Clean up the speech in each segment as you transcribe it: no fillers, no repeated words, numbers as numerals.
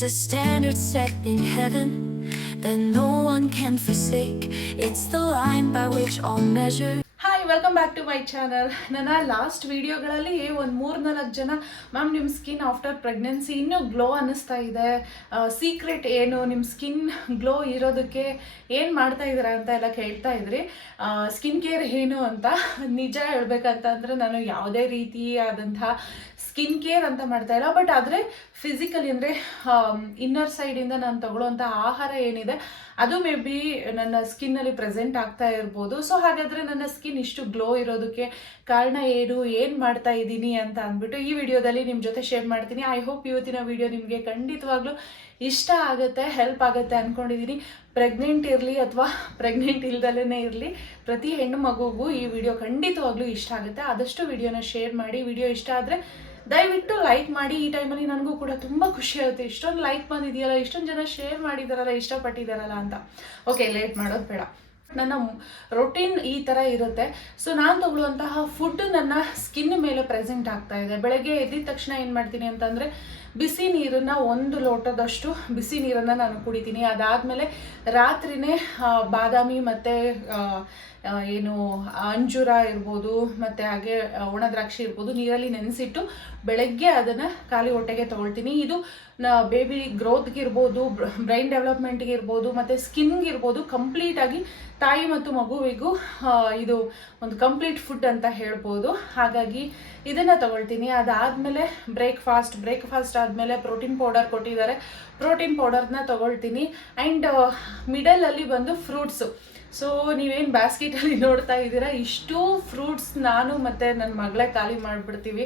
There's a standard set in heaven that no one can forsake. It's the line by which all measure. Hi welcome back to my channel. ನನ್ನ last ವಿಡಿಯೋಗಳಲ್ಲಿ ಒಂದು 3-4 ಜನ ma'am ನಿಮ್ಮ skin after pregnancy ಇನ್ನೂ glow ಅನ್ನಿಸ್ತಾ ಇದೆ, secret ಏನು, ನಿಮ್ಮ ಸ್ಕಿನ್ ಗ್ಲೋ ಇರೋದಕ್ಕೆ ಏನು ಮಾಡ್ತಾ ಇದ್ದೀರಾ ಅಂತ ಎಲ್ಲ ಕೇಳ್ತಾ ಇದ್ರಿ. ಸ್ಕಿನ್ ಕೇರ್ ಏನು ಅಂತ ನಿಜ ಹೇಳ್ಬೇಕಂತಂದರೆ ನಾನು ಯಾವುದೇ ರೀತಿಯಾದಂತಹ ಸ್ಕಿನ್ ಕೇರ್ ಅಂತ ಮಾಡ್ತಾ ಇಲ್ಲ. ಬಟ್ ಆದರೆ ಫಿಸಿಕಲಿ ಅಂದರೆ ಇನ್ನರ್ ಸೈಡಿಂದ ನಾನು ತಗೊಳ್ಳೋವಂಥ ಆಹಾರ ಏನಿದೆ ಅದು ಮೇ ಬಿ ನನ್ನ ಸ್ಕಿನ್ನಲ್ಲಿ ಪ್ರೆಸೆಂಟ್ ಆಗ್ತಾ ಇರ್ಬೋದು. ಸೊ ಹಾಗಾದರೆ ನನ್ನ ಸ್ಕಿನ್ ಇಷ್ಟು ಗ್ಲೋ ಇರೋದಕ್ಕೆ ಕಾರಣ ಏನು ಮಾಡ್ತಾ ಇದ್ದೀನಿ ಅಂತ ಅಂದ್ಬಿಟ್ಟು ಈ ವಿಡಿಯೋದಲ್ಲಿ ನಿಮ್ಮ ಜೊತೆ ಶೇರ್ ಮಾಡ್ತೀನಿ. ಐ ಹೋಪ್ ಇವತ್ತಿನ ವಿಡಿಯೋ ನಿಮಗೆ ಖಂಡಿತವಾಗ್ಲೂ ಇಷ್ಟ ಆಗುತ್ತೆ, ಹೆಲ್ಪ್ ಆಗುತ್ತೆ ಅಂದ್ಕೊಂಡಿದ್ದೀನಿ. ಪ್ರೆಗ್ನೆಂಟ್ ಇರಲಿ ಅಥವಾ ಪ್ರೆಗ್ನೆಂಟ್ ಇಲ್ದಲೇ ಇರಲಿ, ಪ್ರತಿ ಹೆಣ್ಣು ಮಗುಗೂ ಈ ವಿಡಿಯೋ ಖಂಡಿತವಾಗ್ಲೂ ಇಷ್ಟ ಆಗುತ್ತೆ. ಆದಷ್ಟು ವಿಡಿಯೋನ ಶೇರ್ ಮಾಡಿ. ವಿಡಿಯೋ ಇಷ್ಟ ಆದರೆ ದಯವಿಟ್ಟು ಲೈಕ್ ಮಾಡಿ. ಈ ಟೈಮಲ್ಲಿ ನನಗೂ ಕೂಡ ತುಂಬ ಖುಷಿ ಆಗುತ್ತೆ, ಇಷ್ಟೊಂದು ಲೈಕ್ ಬಂದಿದೆಯಲ್ಲ, ಇಷ್ಟೊಂದು ಜನ ಶೇರ್ ಮಾಡಿದಾರಲ್ಲ, ಇಷ್ಟಪಟ್ಟಿದ್ದಾರಲ್ಲ ಅಂತ. ಓಕೆ, ಲೇಟ್ ಮಾಡೋದು ಬೇಡ. ನನ್ನ ರೊಟೀನ್ ಈ ಥರ ಇರುತ್ತೆ. ಸೊ ನಾನು ತಗೊಳ್ಳುವಂತಹ ಫುಡ್ ನನ್ನ ಸ್ಕಿನ್ ಮೇಲೆ ಪ್ರೆಸೆಂಟ್ ಆಗ್ತಾ ಇದೆ. ಬೆಳಗ್ಗೆ ಎದ್ದಿದ ತಕ್ಷಣ ಏನು ಮಾಡ್ತೀನಿ ಅಂತಂದರೆ ಬಿಸಿ ನೀರನ್ನು 1 ಲೋಟದಷ್ಟು ಬಿಸಿ ನೀರನ್ನು ನಾನು ಕುಡಿತೀನಿ. ಅದಾದಮೇಲೆ ರಾತ್ರಿನೇ ಬಾದಾಮಿ ಮತ್ತು ಏನು ಅಂಜೂರ ಇರ್ಬೋದು ಮತ್ತು ಹಾಗೆ ಒಣ ದ್ರಾಕ್ಷಿ ಇರ್ಬೋದು ನೀರಲ್ಲಿ ನೆನೆಸಿಟ್ಟು ಬೆಳಗ್ಗೆ ಅದನ್ನು ಖಾಲಿ ಹೊಟ್ಟೆಗೆ ತೊಗೊಳ್ತೀನಿ. ಇದು ಬೇಬಿ ಗ್ರೋತ್ಗೆ ಇರ್ಬೋದು, ಬ್ರೈನ್ ಡೆವಲಪ್ಮೆಂಟ್ಗೆ ಇರ್ಬೋದು ಮತ್ತು ಸ್ಕಿನ್ಗೆ ಇರ್ಬೋದು, ಕಂಪ್ಲೀಟಾಗಿ ತಾಯಿ ಮತ್ತು ಮಗುವಿಗೂ ಇದು ಒಂದು ಕಂಪ್ಲೀಟ್ ಫುಡ್ ಅಂತ ಹೇಳ್ಬೋದು. ಹಾಗಾಗಿ ಇದನ್ನು ತಗೊಳ್ತೀನಿ. ಅದಾದಮೇಲೆ ಬ್ರೇಕ್ಫಾಸ್ಟ್ ಆದಮೇಲೆ ಪ್ರೋಟೀನ್ ಪೌಡರ್ ಕೊಟ್ಟಿದ್ದಾರೆ, ಪ್ರೋಟೀನ್ ಪೌಡರ್ನ ತಗೊಳ್ತೀನಿ. ಆ್ಯಂಡ್ ಮಿಡಲಲ್ಲಿ ಬಂದು ಫ್ರೂಟ್ಸು. ಸೊ ನೀವೇನು ಬ್ಯಾಸ್ಕೆಟಲ್ಲಿ ನೋಡ್ತಾ ಇದ್ದೀರಾ, ಇಷ್ಟು ಫ್ರೂಟ್ಸ್ ನಾನು ಮತ್ತು ನನ್ನ ಮಗಳೇ ಖಾಲಿ ಮಾಡಿಬಿಡ್ತೀವಿ.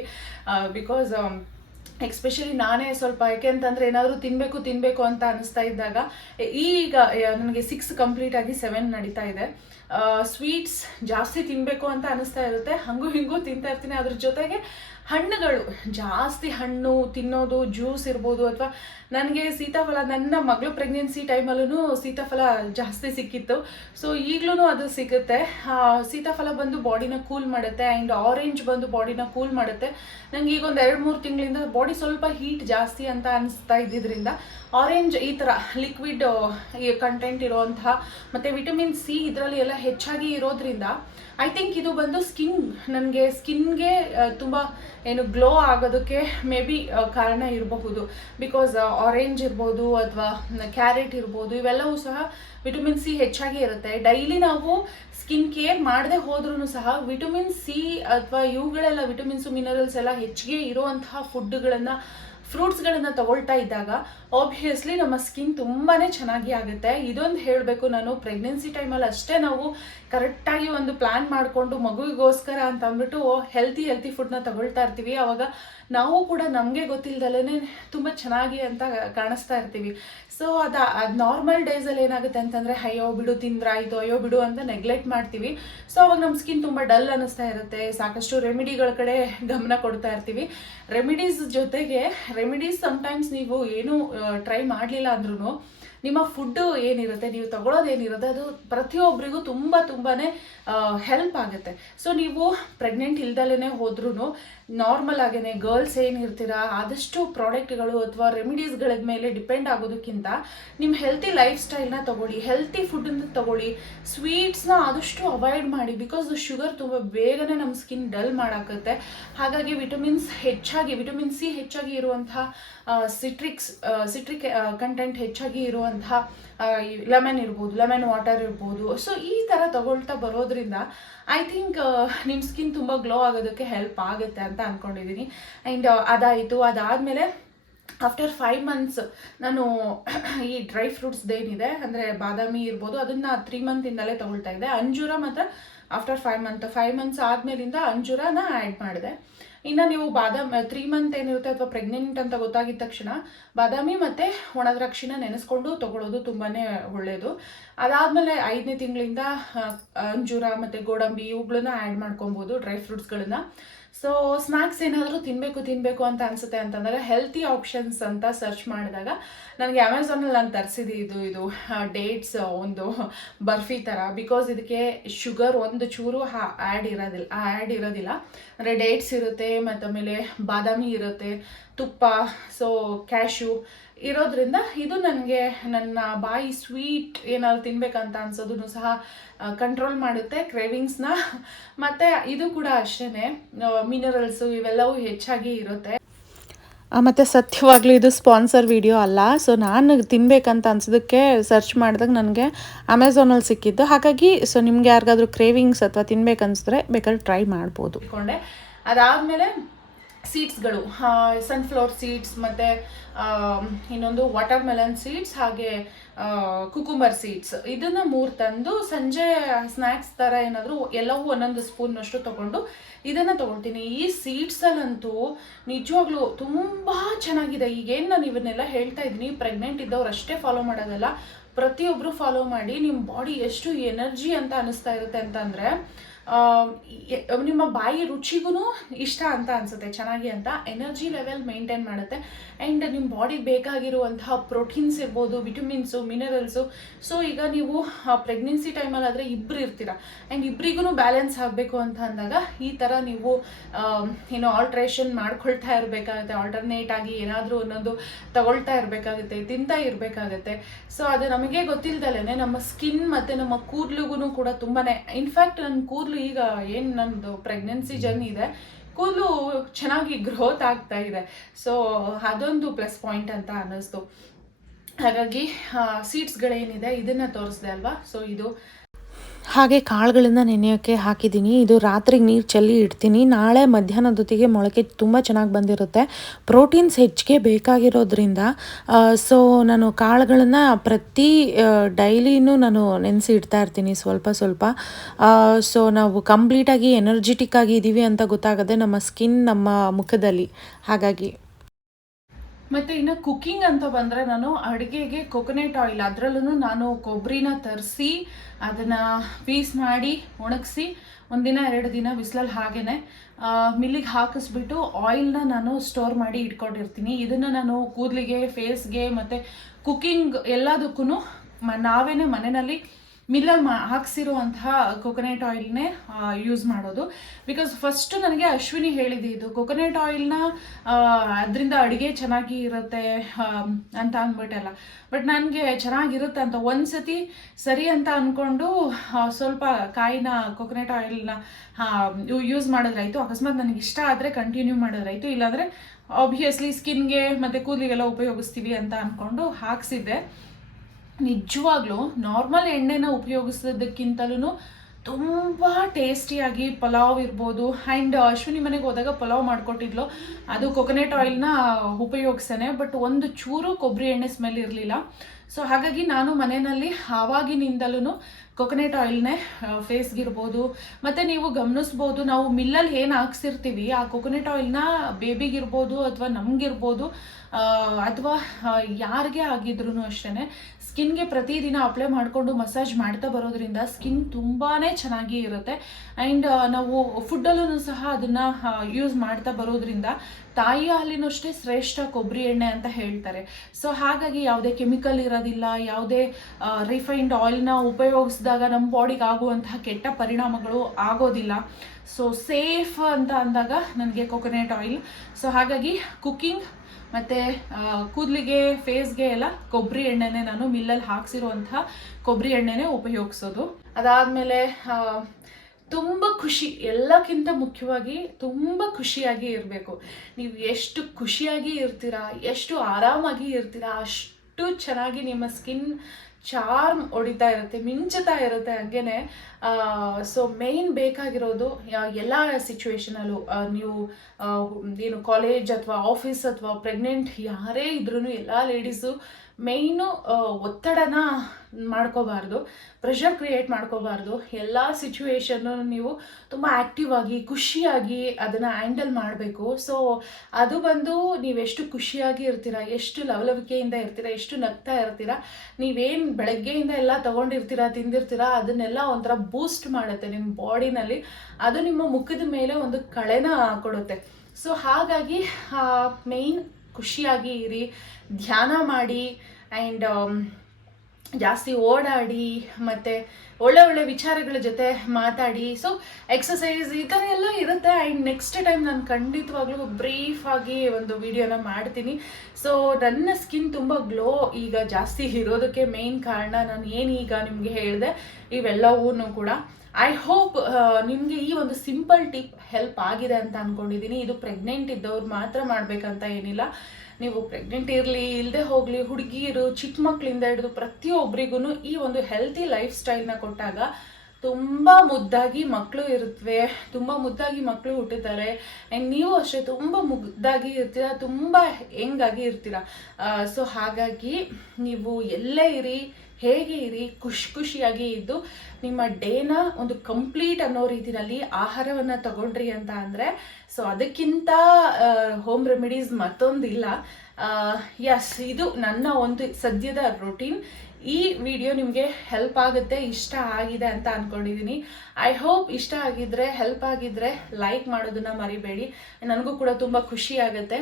ಬಿಕಾಸ್ ಎಕ್ಸ್ಪೆಷಲಿ ನಾನೇ ಸ್ವಲ್ಪ, ಯಾಕೆ ಅಂತಂದರೆ ಏನಾದರೂ ತಿನ್ನಬೇಕು ಅಂತ ಅನಿಸ್ತಾ ಇದ್ದಾಗ, ಈಗ ನನಗೆ 6 ಕಂಪ್ಲೀಟ್ ಆಗಿ 7 ನಡೀತಾ ಇದೆ. ಸ್ವೀಟ್ಸ್ ಜಾಸ್ತಿ ತಿನ್ನಬೇಕು ಅಂತ ಅನಿಸ್ತಾ ಇರುತ್ತೆ, ಹಂಗೂ ಹಿಂಗೂ ತಿಂತಾ ಇರ್ತೀನಿ. ಅದ್ರ ಜೊತೆಗೆ ಹಣ್ಣುಗಳು ಜಾಸ್ತಿ, ಹಣ್ಣು ತಿನ್ನೋದು, ಜ್ಯೂಸ್ ಇರ್ಬೋದು, ಅಥವಾ ನನಗೆ ಸೀತಾಫಲ, ನನ್ನ ಮಗಳು ಪ್ರೆಗ್ನೆನ್ಸಿ ಟೈಮಲ್ಲೂ ಸೀತಾಫಲ ಜಾಸ್ತಿ ಸಿಕ್ಕಿತ್ತು. ಸೊ ಈಗಲೂ ಅದು ಸಿಗುತ್ತೆ. ಸೀತಾಫಲ ಬಂದು ಬಾಡಿನ ಕೂಲ್ ಮಾಡುತ್ತೆ, ಆ್ಯಂಡ್ ಆರೆಂಜ್ ಬಂದು ಬಾಡಿನ ಕೂಲ್ ಮಾಡುತ್ತೆ. ನನಗೆ ಈಗ ಒಂದು 2-3 ತಿಂಗಳಿಂದ ಬಾಡಿ ಸ್ವಲ್ಪ ಹೀಟ್ ಜಾಸ್ತಿ ಅಂತ ಅನಿಸ್ತಾ ಇದ್ದಿದ್ದರಿಂದ ಆರೆಂಜ್ ಈ ಥರ ಲಿಕ್ವಿಡ್ ಕಂಟೆಂಟ್ ಇರೋವಂತಹ ಮತ್ತು ವಿಟಮಿನ್ ಸಿ ಇದರಲ್ಲಿ ಎಲ್ಲ ಹೆಚ್ಚಾಗಿ ಇರೋದ್ರಿಂದ ಐ ಥಿಂಕ್ ಇದು ಬಂದು ನನಗೆ ಸ್ಕಿನ್ಗೆ ತುಂಬ ಏನು ಗ್ಲೋ ಆಗೋದಕ್ಕೆ ಮೇ ಬಿ ಕಾರಣ ಇರಬಹುದು. ಬಿಕಾಸ್ ಆರೆಂಜ್ ಇರ್ಬೋದು ಅಥವಾ ಕ್ಯಾರೆಟ್ ಇರ್ಬೋದು, ಇವೆಲ್ಲವೂ ಸಹ ವಿಟಮಿನ್ ಸಿ ಹೆಚ್ಚಾಗಿ ಇರುತ್ತೆ. ಡೈಲಿ ನಾವು ಸ್ಕಿನ್ ಕೇರ್ ಮಾಡದೆ ಹೋದ್ರೂ ಸಹ ವಿಟಮಿನ್ ಸಿ ಅಥವಾ ಇವುಗಳೆಲ್ಲ ವಿಟಮಿನ್ಸು ಮಿನರಲ್ಸ್ ಎಲ್ಲ ಹೆಚ್ಚಿಗೆ ಇರುವಂತಹ ಫುಡ್ಗಳನ್ನು, ಫ್ರೂಟ್ಸ್ಗಳನ್ನು ತಗೊಳ್ತಾ ಇದ್ದಾಗ ಆಬ್ವಿಯಸ್ಲಿ ನಮ್ಮ ಸ್ಕಿನ್ ತುಂಬಾ ಚೆನ್ನಾಗಿ ಆಗುತ್ತೆ. ಇದೊಂದು ಹೇಳಬೇಕು, ನಾನು ಪ್ರೆಗ್ನೆನ್ಸಿ ಟೈಮಲ್ಲಿ ಅಷ್ಟೇ ನಾವು ಕರೆಕ್ಟಾಗಿ ಒಂದು ಪ್ಲ್ಯಾನ್ ಮಾಡಿಕೊಂಡು ಮಗುವಿಗೋಸ್ಕರ ಅಂತ ಅಂದ್ಬಿಟ್ಟು ಹೆಲ್ತಿ ಫುಡ್ನ ತಗೊಳ್ತಾ ಇರ್ತೀವಿ. ಆವಾಗ ನಾವು ಕೂಡ ನಮಗೆ ಗೊತ್ತಿಲ್ಲದಲೇ ತುಂಬ ಚೆನ್ನಾಗಿ ಅಂತ ಕಾಣಿಸ್ತಾ ಇರ್ತೀವಿ. ಸೊ ಅದು ನಾರ್ಮಲ್ ಡೇಸಲ್ಲಿ ಏನಾಗುತ್ತೆ ಅಂತಂದರೆ ಅಯ್ಯೋ ಬಿಡು ತಿಂದ್ರಾಯಿತು, ಅಯ್ಯೋ ಬಿಡು ಅಂತ ನೆಗ್ಲೆಕ್ಟ್ ಮಾಡ್ತೀವಿ. ಸೊ ಅವಾಗ ನಮ್ಮ ಸ್ಕಿನ್ ತುಂಬ ಡಲ್ ಅನ್ನಿಸ್ತಾ ಇರುತ್ತೆ. ಸಾಕಷ್ಟು ರೆಮಿಡಿಗಳ ಕಡೆ ಗಮನ ಕೊಡ್ತಾ ಇರ್ತೀವಿ. ರೆಮಿಡೀಸ್ ಸಮಟೈಮ್ಸ್ ನೀವು ಏನು ಟ್ರೈ ಮಾಡಲಿಲ್ಲ ಅಂದ್ರೂ ನಿಮ್ಮ ಫುಡ್ಡು ಏನಿರುತ್ತೆ, ನೀವು ತಗೊಳ್ಳೋದೇನಿರುತ್ತೆ, ಅದು ಪ್ರತಿಯೊಬ್ಬರಿಗೂ ತುಂಬಾ ಹೆಲ್ಪ್ ಆಗುತ್ತೆ. ಸೊ ನೀವು ಪ್ರೆಗ್ನೆಂಟ್ ಇಲ್ದಲೇ ಹೋದ್ರೂ ನಾರ್ಮಲ್ ಆಗೇ ಗರ್ಲ್ಸ್ ಏನಿರ್ತೀರಾ ಆದಷ್ಟು ಪ್ರಾಡಕ್ಟ್ಗಳು ಅಥವಾ ರೆಮಿಡೀಸ್ಗಳ ಮೇಲೆ ಡಿಪೆಂಡ್ ಆಗೋದಕ್ಕಿಂತ ನಿಮ್ಮ ಹೆಲ್ತಿ ಲೈಫ್ ಸ್ಟೈಲ್ನ ತಗೊಳ್ಳಿ, ಹೆಲ್ತಿ ಫುಡ್ಡನ್ನು ತಗೊಳ್ಳಿ. ಸ್ವೀಟ್ಸ್ನ ಆದಷ್ಟು ಅವಾಯ್ಡ್ ಮಾಡಿ. ಬಿಕಾಸ್ ಶುಗರ್ ತುಂಬ ಬೇಗನೆ ನಮ್ಮ ಸ್ಕಿನ್ ಡಲ್ ಮಾಡಾಕತ್ತೆ. ಹಾಗಾಗಿ ವಿಟಮಿನ್ ಸಿ ಹೆಚ್ಚಾಗಿ ಇರುವಂತಹ ಸಿಟ್ರಿಕ್ ಕಂಟೆಂಟ್ ಹೆಚ್ಚಾಗಿ ಇರುವಂತಹ ಲೆಮನ್ ಇರ್ಬೋದು, ಲೆಮನ್ ವಾಟರ್ ಇರ್ಬೋದು. ಸೊ ಈ ಥರ ತಗೊಳ್ತಾ ಬರೋದ್ರಿಂದ ಐ ಥಿಂಕ್ ನಿಮ್ಮ ಸ್ಕಿನ್ ತುಂಬ ಗ್ಲೋ ಆಗೋದಕ್ಕೆ ಹೆಲ್ಪ್ ಆಗುತ್ತೆ ಅಂತ ಅಂದ್ಕೊಂಡಿದ್ದೀನಿ. ಆ್ಯಂಡ್ ಅದಾದಮೇಲೆ ಆಫ್ಟರ್ 5 months ನಾನು ಈ ಡ್ರೈ ಫ್ರೂಟ್ಸ್ದೇನಿದೆ ಅಂದರೆ ಬಾದಾಮಿ ಇರ್ಬೋದು ಅದನ್ನು 3 monthsಯಿಂದಲೇ ತಗೊಳ್ತಾ ಇದ್ದೆ. ಅಂಜೂರ ಮತ್ತು ಆಫ್ಟರ್ 5 months ಆದಮೇಲಿಂದ ಅಂಜೂರನ ಆ್ಯಡ್ ಮಾಡಿದೆ. ಇನ್ನು ನೀವು 3 months ಏನಿರುತ್ತೆ ಅಥವಾ ಪ್ರೆಗ್ನೆಂಟ್ ಅಂತ ಗೊತ್ತಾಗಿದ್ದ ತಕ್ಷಣ ಬಾದಾಮಿ ಮತ್ತು ಒಣ ದ್ರಾಕ್ಷಿನ ನೆನೆಸ್ಕೊಂಡು ತೊಗೊಳ್ಳೋದು ತುಂಬಾ ಒಳ್ಳೆಯದು. ಅದಾದಮೇಲೆ 5ನೇ ತಿಂಗಳಿಂದ ಅಂಜೂರ ಮತ್ತು ಗೋಡಂಬಿ ಇವುಗಳನ್ನ ಆ್ಯಡ್ ಮಾಡ್ಕೊಬೋದು, ಡ್ರೈ ಫ್ರೂಟ್ಸ್ಗಳನ್ನ. ಸೊ ಸ್ನ್ಯಾಕ್ಸ್ ಏನಾದರೂ ತಿನ್ನಬೇಕು ಅಂತ ಅನಿಸುತ್ತೆ ಅಂತಂದಾಗ ಹೆಲ್ತಿ ಆಪ್ಷನ್ಸ್ ಅಂತ ಸರ್ಚ್ ಮಾಡಿದಾಗ ನನಗೆ ಅಮೆಝಾನಲ್ಲಿ ನಾನು ತರಿಸಿದೆ ಇದು ಡೇಟ್ಸ್ ಒಂದು ಬರ್ಫಿ ಥರ. ಬಿಕಾಸ್ ಇದಕ್ಕೆ ಶುಗರ್ ಒಂದು ಚೂರು ಆ್ಯಡ್ ಇರೋದಿಲ್ಲ. ಅಂದರೆ ಡೇಟ್ಸ್ ಇರುತ್ತೆ ಮತ್ತು ಆಮೇಲೆ ಬಾದಾಮಿ ಇರುತ್ತೆ, ತುಪ್ಪ, ಸೊ ಕ್ಯಾಶ್ಯೂ ಇರೋದ್ರಿಂದ ಇದು ನನಗೆ ನನ್ನ ಬಾಯಿ ಸ್ವೀಟ್ ಏನಾದ್ರು ತಿನ್ಬೇಕಂತ ಅನ್ಸೋದನ್ನು ಸಹ ಕಂಟ್ರೋಲ್ ಮಾಡುತ್ತೆ ಕ್ರೇವಿಂಗ್ಸ್ನ. ಮತ್ತು ಇದು ಕೂಡ ಅಷ್ಟೇ, ಮಿನರಲ್ಸು ಇವೆಲ್ಲವೂ ಹೆಚ್ಚಾಗಿ ಇರುತ್ತೆ. ಮತ್ತು ಸತ್ಯವಾಗ್ಲೂ ಇದು ಸ್ಪಾನ್ಸರ್ ವಿಡಿಯೋ ಅಲ್ಲ. ಸೊ ನಾನು ತಿನ್ನಬೇಕಂತ ಅನ್ಸೋದಕ್ಕೆ ಸರ್ಚ್ ಮಾಡಿದಾಗ ನನಗೆ ಅಮೆಝಾನಲ್ಲಿ ಸಿಕ್ಕಿದ್ದು. ಹಾಗಾಗಿ ಸೊ ನಿಮ್ಗೆ ಯಾರಿಗಾದ್ರೂ ಕ್ರೇವಿಂಗ್ಸ್ ಅಥವಾ ತಿನ್ಬೇಕನ್ಸಿದ್ರೆ ಬೇಕಾದ್ರೆ ಟ್ರೈ ಮಾಡ್ಬೋದು. ಇಟ್ಕೊಂಡೆ ಅದಾದಮೇಲೆ ಸೀಡ್ಸ್ಗಳು, ಸನ್ಫ್ಲವರ್ ಸೀಡ್ಸ್ ಮತ್ತು ಇನ್ನೊಂದು ವಾಟರ್ ಮೆಲನ್ ಸೀಡ್ಸ್, ಹಾಗೆ ಕುಕುಂಬರ್ ಸೀಡ್ಸ್, ಇದನ್ನು 3 ತಂದು ಸಂಜೆ ಸ್ನ್ಯಾಕ್ಸ್ ಥರ ಏನಾದರೂ ಎಲ್ಲವೂ ಒಂದೊಂದು ಸ್ಪೂನ್ನಷ್ಟು ತೊಗೊಂಡು ಇದನ್ನು ತೊಗೊಳ್ತೀನಿ. ಈ ಸೀಡ್ಸಲ್ಲಂತೂ ನಿಜವಾಗ್ಲೂ ತುಂಬ ಚೆನ್ನಾಗಿದೆ. ಈಗೇನು ನಾನು ಇವನ್ನೆಲ್ಲ ಹೇಳ್ತಾ ಇದ್ದೀನಿ, ಪ್ರೆಗ್ನೆಂಟ್ ಇದ್ದವ್ರು ಅಷ್ಟೇ ಫಾಲೋ ಮಾಡೋದಲ್ಲ, ಪ್ರತಿಯೊಬ್ಬರು ಫಾಲೋ ಮಾಡಿ. ನಿಮ್ಮ ಬಾಡಿ ಎಷ್ಟು ಎನರ್ಜಿ ಅಂತ ಅನ್ನಿಸ್ತಾ ಇರುತ್ತೆ ಅಂತಂದರೆ ನಿಮ್ಮ ಬಾಯಿ ರುಚಿಗೂ ಇಷ್ಟ ಅಂತ ಅನಿಸುತ್ತೆ, ಚೆನ್ನಾಗಿ ಅಂತ. ಎನರ್ಜಿ ಲೆವೆಲ್ ಮೇಂಟೈನ್ ಮಾಡುತ್ತೆ ಆ್ಯಂಡ್ ನಿಮ್ಮ ಬಾಡಿಗೆ ಬೇಕಾಗಿರುವಂತಹ ಪ್ರೋಟೀನ್ಸ್ ಇರ್ಬೋದು, ವಿಟಮಿನ್ಸು, ಮಿನರಲ್ಸು. ಸೊ ಈಗ ನೀವು ಪ್ರೆಗ್ನೆನ್ಸಿ ಟೈಮಲ್ಲಾದರೆ ಇಬ್ಬರು ಇರ್ತೀರ ಆ್ಯಂಡ್ ಇಬ್ಬರಿಗೂ ಬ್ಯಾಲೆನ್ಸ್ ಆಗಬೇಕು ಅಂತ ಅಂದಾಗ ಈ ಥರ ನೀವು ಆಲ್ಟ್ರೇಷನ್ ಮಾಡ್ಕೊಳ್ತಾ ಇರಬೇಕಾಗುತ್ತೆ. ಆಲ್ಟರ್ನೇಟ್ ಆಗಿ ಏನಾದರೂ ಒಂದೊಂದು ತಗೊಳ್ತಾ ಇರಬೇಕಾಗುತ್ತೆ, ತಿಂತಾ ಇರಬೇಕಾಗುತ್ತೆ. ಸೊ ಅದು ನಮಗೆ ಗೊತ್ತಿಲ್ದಲೇ ನಮ್ಮ ಸ್ಕಿನ್ ಮತ್ತು ನಮ್ಮ ಕೂದಲಿಗೂ ಕೂಡ ತುಂಬಾ, ಇನ್ಫ್ಯಾಕ್ಟ್ ನನ್ನ ಕೂದಲು ಈಗ ಏನು ನನ್ನದು ಪ್ರೆಗ್ನೆನ್ಸಿ ಜರ್ನಿ ಇದೆ, ಕೂದಲು ಚೆನ್ನಾಗಿ ಗ್ರೋತ್ ಆಗ್ತಾ ಇದೆ. ಸೊ ಅದೊಂದು ಪ್ಲಸ್ ಪಾಯಿಂಟ್ ಅಂತ ಅನ್ನಿಸ್ತು. ಹಾಗಾಗಿ ಸೀಡ್ಸ್ಗಳೇನಿದೆ ಇದನ್ನು ತೋರಿಸ್ದೆ ಅಲ್ವಾ. ಸೊ ಇದು ಹಾಗೆ ಕಾಳುಗಳನ್ನು ನೆನೆಯೋಕ್ಕೆ ಹಾಕಿದ್ದೀನಿ. ಇದು ರಾತ್ರಿಗೆ ನೀರು ಚೆಲ್ಲಿ ಇಡ್ತೀನಿ. ನಾಳೆ ಮಧ್ಯಾಹ್ನದ ಹೊತ್ತಿಗೆ ಮೊಳಕೆ ತುಂಬ ಚೆನ್ನಾಗಿ ಬಂದಿರುತ್ತೆ. ಪ್ರೋಟೀನ್ಸ್ ಹೆಚ್ಚಿಗೆ ಬೇಕಾಗಿರೋದ್ರಿಂದ ಸೊ ನಾನು ಕಾಳುಗಳನ್ನು ಪ್ರತಿ ಡೈಲಿನೂ ನಾನು ನೆನೆಸಿ ಇಡ್ತಾ ಇರ್ತೀನಿ ಸ್ವಲ್ಪ ಸ್ವಲ್ಪ. ಸೊ ನಾವು ಕಂಪ್ಲೀಟಾಗಿ ಎನರ್ಜಿಟಿಕ್ ಆಗಿ ಇದ್ದೀವಿ ಅಂತ ಗೊತ್ತಾಗದೆ ನಮ್ಮ ಸ್ಕಿನ್, ನಮ್ಮ ಮುಖದಲ್ಲಿ. ಹಾಗಾಗಿ ಮತ್ತು ಇನ್ನು ಕುಕ್ಕಿಂಗ್ ಅಂತ ಬಂದರೆ ನಾನು ಅಡುಗೆಗೆ ಕೊಕೊನೆಟ್ ಆಯಿಲ್, ಅದರಲ್ಲೂ ನಾನು ಕೊಬ್ಬರಿನ ತರಿಸಿ ಅದನ್ನು ಪೀಸ್ ಮಾಡಿ ಒಣಗಿಸಿ 1 ದಿನ 2 ದಿನ ಬಿಸಿಲಲ್ಲಿ ಹಾಗೇ ಮಿಲ್ಲಿಗೆ ಹಾಕಿಸ್ಬಿಟ್ಟು ಆಯಿಲ್ನ ನಾನು ಸ್ಟೋರ್ ಮಾಡಿ ಇಟ್ಕೊಂಡಿರ್ತೀನಿ. ಇದನ್ನು ನಾನು ಕೂದಲಿಗೆ, ಫೇಸ್ಗೆ ಮತ್ತು ಕುಕ್ಕಿಂಗ್ ಎಲ್ಲದಕ್ಕೂ ನಾವೇ ಮನೆಯಲ್ಲಿ ಮಿಲ್ಲಲ್ಲಿ ಹಾಕ್ಸಿರುವಂತಹ ಕೊಕೊನೆಟ್ ಆಯಿಲ್ನೇ ಯೂಸ್ ಮಾಡೋದು. ಬಿಕಾಸ್ ಫಸ್ಟು ನನಗೆ ಅಶ್ವಿನಿ ಹೇಳಿದ್ದು ಇದು ಕೊಕೊನೆಟ್ ಆಯಿಲ್ನ ಅದರಿಂದ ಅಡುಗೆ ಚೆನ್ನಾಗಿ ಇರುತ್ತೆ ಅಂತ ಅಂದ್ಬಿಟ್ಟೆಲ್ಲ. ಬಟ್ ನನಗೆ ಚೆನ್ನಾಗಿರುತ್ತೆ ಅಂತ ಒಂದು ಸತಿ ಸರಿ ಅಂತ ಅಂದ್ಕೊಂಡು ಸ್ವಲ್ಪ ಕಾಯಿನ ಕೊಕೊನೆಟ್ ಆಯಿಲ್ನ ಯೂಸ್ ಮಾಡಿದ್ರಾಯ್ತು. ಅಕಸ್ಮಾತ್ ನನಗೆ ಇಷ್ಟ ಆದರೆ ಕಂಟಿನ್ಯೂ ಮಾಡಿದ್ರಾಯ್ತು, ಇಲ್ಲಾಂದರೆ ಆಬ್ವಿಯಸ್ಲಿ ಸ್ಕಿನ್ಗೆ ಮತ್ತು ಕೂದಲಿಗೆಲ್ಲ ಉಪಯೋಗಿಸ್ತೀವಿ ಅಂತ ಅಂದ್ಕೊಂಡು ಹಾಕ್ಸಿದ್ದೆ. ನಿಜವಾಗ್ಲೂ ನಾರ್ಮಲ್ ಎಣ್ಣೆನ ಉಪಯೋಗಿಸೋದಕ್ಕಿಂತಲೂ ತುಂಬ ಟೇಸ್ಟಿಯಾಗಿ ಪಲಾವ್ ಇರ್ಬೋದು. ಆ್ಯಂಡ್ ಅಶ್ವಿನಿ ಮನೆಗೆ ಹೋದಾಗ ಪಲಾವ್ ಮಾಡಿಕೊಟ್ಟಿದ್ಲು, ಅದು ಕೊಕೊನೆಟ್ ಆಯಿಲ್ನ ಉಪಯೋಗಿಸ್ತೇನೆ. ಬಟ್ ಒಂದು ಚೂರು ಕೊಬ್ಬರಿ ಎಣ್ಣೆ ಸ್ಮೆಲ್ ಇರಲಿಲ್ಲ. ಸೊ ಹಾಗಾಗಿ ನಾನು ಮನೆಯಲ್ಲಿ ಆವಾಗಿನಿಂದಲೂ ಕೊಕೊನೆಟ್ ಆಯಿಲ್ನೇ ಫೇಸ್ಗಿರ್ಬೋದು. ಮತ್ತು ನೀವು ಗಮನಿಸ್ಬೋದು, ನಾವು ಮಿಲ್ಲಲ್ಲಿ ಏನು ಹಾಕ್ಸಿರ್ತೀವಿ ಆ ಕೊಕೊನೆಟ್ ಆಯಿಲ್ನ ಬೇಬಿಗಿರ್ಬೋದು ಅಥವಾ ನಮಗಿರ್ಬೋದು ಅಥವಾ ಯಾರಿಗೆ ಆಗಿದ್ರೂ ಅಷ್ಟೇ ಸ್ಕಿನ್ಗೆ ಪ್ರತಿದಿನ ಅಪ್ಲೈ ಮಾಡಿಕೊಂಡು ಮಸಾಜ್ ಮಾಡ್ತಾ ಬರೋದ್ರಿಂದ ಸ್ಕಿನ್ ತುಂಬಾ ಚೆನ್ನಾಗಿ ಇರುತ್ತೆ. ಆ್ಯಂಡ್ ನಾವು ಫುಡ್ಡಲ್ಲೂ ಸಹ ಅದನ್ನು ಯೂಸ್ ಮಾಡ್ತಾ ಬರೋದ್ರಿಂದ ತಾಯಿ ಹಾಲಿನೂ ಅಷ್ಟೇ ಶ್ರೇಷ್ಠ ಕೊಬ್ಬರಿ ಎಣ್ಣೆ ಅಂತ ಹೇಳ್ತಾರೆ. ಸೊ ಹಾಗಾಗಿ ಯಾವುದೇ ಕೆಮಿಕಲ್ ಇರೋದಿಲ್ಲ, ಯಾವುದೇ ರಿಫೈನ್ಡ್ ಆಯಿಲ್ನ ಉಪಯೋಗಿಸಿದಾಗ ನಮ್ಮ ಬಾಡಿಗೆ ಆಗುವಂತಹ ಕೆಟ್ಟ ಪರಿಣಾಮಗಳು ಆಗೋದಿಲ್ಲ. ಸೊ ಸೇಫ್ ಅಂತ ಅಂದಾಗ ನನಗೆ ಕೊಕೊನೆಟ್ ಆಯಿಲ್. ಸೊ ಹಾಗಾಗಿ ಕುಕ್ಕಿಂಗ್ ಮತ್ತು ಕೂದಲಿಗೆ, ಫೇಸ್ಗೆ ಎಲ್ಲ ಕೊಬ್ಬರಿ ಎಣ್ಣೆನೇ, ನಾನು ಮಿಲ್ಲಲ್ಲಿ ಹಾಕ್ಸಿರುವಂಥ ಕೊಬ್ಬರಿ ಎಣ್ಣೆನೇ ಉಪಯೋಗಿಸೋದು. ಅದಾದಮೇಲೆ ತುಂಬ ಖುಷಿ, ಎಲ್ಲಕ್ಕಿಂತ ಮುಖ್ಯವಾಗಿ ತುಂಬ ಖುಷಿಯಾಗಿ ಇರಬೇಕು. ನೀವು ಎಷ್ಟು ಖುಷಿಯಾಗಿ ಇರ್ತೀರಾ, ಎಷ್ಟು ಆರಾಮಾಗಿ ಇರ್ತೀರಾ, ಅಷ್ಟು ಚೆನ್ನಾಗಿ ನಿಮ್ಮ ಸ್ಕಿನ್ ಚಾರ್ಮ್ ಹೊಡಿತಾ ಇರುತ್ತೆ, ಮಿಂಚುತ್ತಾ ಇರುತ್ತೆ ಹಾಗೇನೆ. ಸೊ ಮೇಯ್ನ್ ಬೇಕಾಗಿರೋದು ಎಲ್ಲ ಸಿಚುವೇಶನಲ್ಲೂ ನೀವು ಏನು ಕಾಲೇಜ್ ಅಥವಾ ಆಫೀಸ್ ಅಥವಾ ಪ್ರೆಗ್ನೆಂಟ್ ಯಾರೇ ಇದ್ರೂ ಎಲ್ಲ ಲೇಡೀಸು ಮೇಯ್ನು ಒತ್ತಡನ ಮಾಡ್ಕೋಬಾರ್ದು, ಪ್ರೆಷರ್ ಕ್ರಿಯೇಟ್ ಮಾಡ್ಕೋಬಾರ್ದು. ಎಲ್ಲ ಸಿಚುವೇಶನ್ನು ನೀವು ತುಂಬ ಆ್ಯಕ್ಟಿವ್ ಆಗಿ ಖುಷಿಯಾಗಿ ಅದನ್ನು ಹ್ಯಾಂಡಲ್ ಮಾಡಬೇಕು. ಸೊ ಅದು ಬಂದು ನೀವೆಷ್ಟು ಖುಷಿಯಾಗಿ ಇರ್ತೀರ, ಎಷ್ಟು ಲವಲವಿಕೆಯಿಂದ ಇರ್ತೀರ, ಎಷ್ಟು ನಗ್ತಾ ಇರ್ತೀರ, ನೀವೇನು ಬೆಳಗ್ಗೆಯಿಂದ ಎಲ್ಲ ತೊಗೊಂಡಿರ್ತೀರ, ತಿಂದಿರ್ತೀರ, ಅದನ್ನೆಲ್ಲ ಒಂಥರ ಬೂಸ್ಟ್ ಮಾಡುತ್ತೆ ನಿಮ್ಮ ಬಾಡಿನಲ್ಲಿ. ಅದು ನಿಮ್ಮ ಮುಖದ ಮೇಲೆ ಒಂದು ಕಳೆನ ಕೊಡುತ್ತೆ. ಸೊ ಹಾಗಾಗಿ ಮೇಯ್ನ್ ಖುಷಿಯಾಗಿ ಇರಿ, ಧ್ಯಾನ ಮಾಡಿ. ಆ್ಯಂಡ್ ಜಾಸ್ತಿ ಓಡಾಡಿ ಮತ್ತು ಒಳ್ಳೆ ಒಳ್ಳೆ ವಿಚಾರಗಳ ಜೊತೆ ಮಾತಾಡಿ. ಸೊ ಎಕ್ಸಸೈಸ್ ಈ ಥರ ಎಲ್ಲ ಇರುತ್ತೆ. ಆ್ಯಂಡ್ ನೆಕ್ಸ್ಟ್ ಟೈಮ್ ನಾನು ಖಂಡಿತವಾಗ್ಲೂ ಬ್ರೀಫಾಗಿ ಒಂದು ವಿಡಿಯೋನ ಮಾಡ್ತೀನಿ. ಸೊ ನನ್ನ ಸ್ಕಿನ್ ತುಂಬ ಗ್ಲೋ ಈಗ ಜಾಸ್ತಿ ಇರೋದಕ್ಕೆ ಮೇನ್ ಕಾರಣ ನಾನು ಏನೀಗ ನಿಮಗೆ ಹೇಳಿದೆ ಇವೆಲ್ಲವೂ ಕೂಡ. ಐ ಹೋಪ್ ನಿಮಗೆ ಈ ಒಂದು ಸಿಂಪಲ್ ಟಿಪ್ ಹೆಲ್ಪ್ ಆಗಿದೆ ಅಂತ ಅಂದ್ಕೊಂಡಿದ್ದೀನಿ. ಇದು ಪ್ರೆಗ್ನೆಂಟ್ ಇದ್ದವ್ರು ಮಾತ್ರ ಮಾಡಬೇಕಂತ ಏನಿಲ್ಲ. ನೀವು ಪ್ರೆಗ್ನೆಂಟ್ ಇರಲಿ ಇಲ್ಲದೆ ಹೋಗಲಿ, ಹುಡುಗಿಯರು ಚಿಕ್ಕ ಮಕ್ಕಳಿಂದ ಹಿಡಿದು ಪ್ರತಿಯೊಬ್ಬರಿಗೂ ಈ ಒಂದು ಹೆಲ್ತಿ ಲೈಫ್ ಸ್ಟೈಲ್ನ ಕೊಟ್ಟಾಗ ತುಂಬ ಮುದ್ದಾಗಿ ಮಕ್ಕಳು ಇರುತ್ತವೆ, ತುಂಬ ಮುದ್ದಾಗಿ ಮಕ್ಕಳು ಹುಟ್ಟುತ್ತಾರೆ. ಆ್ಯಂಡ್ ನೀವು ಅಷ್ಟೇ ತುಂಬ ಮುದ್ದಾಗಿ ಇರ್ತೀರ, ತುಂಬ ಹೆಂಗಾಗಿ ಇರ್ತೀರ. ಸೊ ಹಾಗಾಗಿ ನೀವು ಎಲ್ಲೇ ಇರಿ, ಹೇಗೆ ಇರಿ, ಖುಷಿಯಾಗಿ ಇದ್ದು ನಿಮ್ಮ ಡೇನ ಒಂದು ಕಂಪ್ಲೀಟ್ ಅನ್ನೋ ರೀತಿಯಲ್ಲಿ ಆಹಾರವನ್ನು ತಗೊಂಡ್ರಿ ಅಂತ ಅಂದರೆ, ಸೊ ಅದಕ್ಕಿಂತ ಹೋಮ್ ರೆಮಿಡೀಸ್ ಮತ್ತೊಂದಿಲ್ಲ. ಎಸ್, ಇದು ನನ್ನ ಒಂದು ಸದ್ಯದ ರೊಟೀನ್. ಈ ವಿಡಿಯೋ ನಿಮಗೆ ಹೆಲ್ಪ್ ಆಗುತ್ತೆ, ಇಷ್ಟ ಆಗಿದೆ ಅಂತ ಅಂದ್ಕೊಂಡಿದ್ದೀನಿ. ಐ ಹೋಪ್ ಇಷ್ಟ ಆಗಿದ್ರೆ, ಹೆಲ್ಪ್ ಆಗಿದ್ರೆ ಲೈಕ್ ಮಾಡೋದನ್ನು ಮರಿಬೇಡಿ. ನನಗೂ ಕೂಡ ತುಂಬ ಖುಷಿ ಆಗುತ್ತೆ.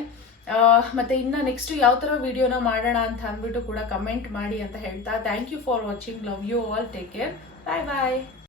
ಮತ್ತು ಇನ್ನು ನೆಕ್ಸ್ಟ್ ಯಾವ ಥರ ವಿಡಿಯೋನ ಮಾಡೋಣ ಅಂತ ಅಂದ್ಬಿಟ್ಟು ಕೂಡ ಕಮೆಂಟ್ ಮಾಡಿ ಅಂತ ಹೇಳ್ತಾ, thank you for watching. Love you all. Take care. Bye bye.